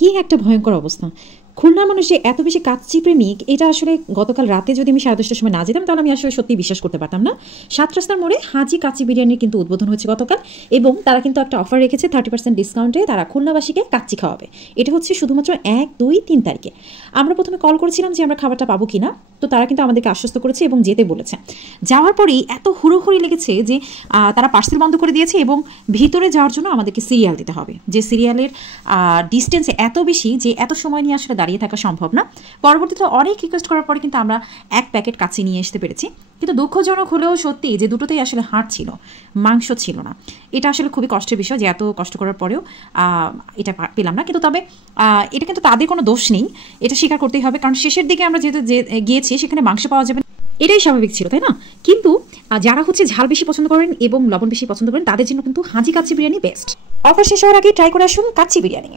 কি একটা ভয়ঙ্কর অবস্থা। খুলনার মানুষ যে এত বেশি কাচ্চি প্রেমিক, এটা আসলে গতকাল রাতে যদি আমি 10:30টার সময় না যেতাম তাহলে আমি আসলে সত্যি বিশ্বাস করতে পারতাম না। 7 রাস্তার মোড়ে হাজি কাচ্চি বিরিয়ানির কিন্তু উদ্বোধন হয়েছে গতকাল, এবং তারা কিন্তু একটা অফার রেখেছে 30% ডিসকাউন্টে তারা খুলনাবাসীকে কাচ্চি খাওয়াবে। এটা হচ্ছে শুধুমাত্র 1, 2, 3 তারিখে। আমরা প্রথমে কল করেছিলাম যে আমরা খাবারটা পাবো কিনা, তো তারা কিন্তু আমাদেরকে আশ্বস্ত করেছে এবং যেতে বলেছে। যাওয়ার পরেই এত হুড়োহুড়ি লেগেছে যে তারা পার্সেল বন্ধ করে দিয়েছে এবং ভিতরে যাওয়ার জন্য আমাদেরকে সিরিয়াল দিতে হবে, যে সিরিয়ালের ডিস্টেন্স এত বেশি যে এত সময় নিয়ে আসলে দাঁড়িয়ে থাকা সম্ভব না। পরবর্তীতে অনেক রিকোয়েস্ট করার পরে কিন্তু আমরা 1 প্যাকেট কাচ্চি নিয়ে আসতে পেরেছি, কিন্তু দুঃখজনক হলেও সত্যি যে দুটোতেই আসলে হাড় ছিল, মাংস ছিল না। এটা আসলে খুবই কষ্টের বিষয় যে এত কষ্ট করার পরেও এটা পেলাম না। কিন্তু তবে এটা কিন্তু তাদের কোনো দোষ নেই, এটা স্বীকার করতেই হবে, কারণ শেষের দিকে আমরা যেহেতু গিয়েছি সেখানে মাংস পাওয়া যাবে, এটাই স্বাভাবিক ছিল, তাই না? কিন্তু যারা হচ্ছে ঝাল বেশি পছন্দ করেন এবং লবণ বেশি পছন্দ করেন তাদের জন্য কিন্তু হাজি কাচ্চি বিরিয়ানি বেস্ট। অফার শেষ হওয়ার আগে ট্রাই করে আসুন কাচ্চি বিরিয়ানি।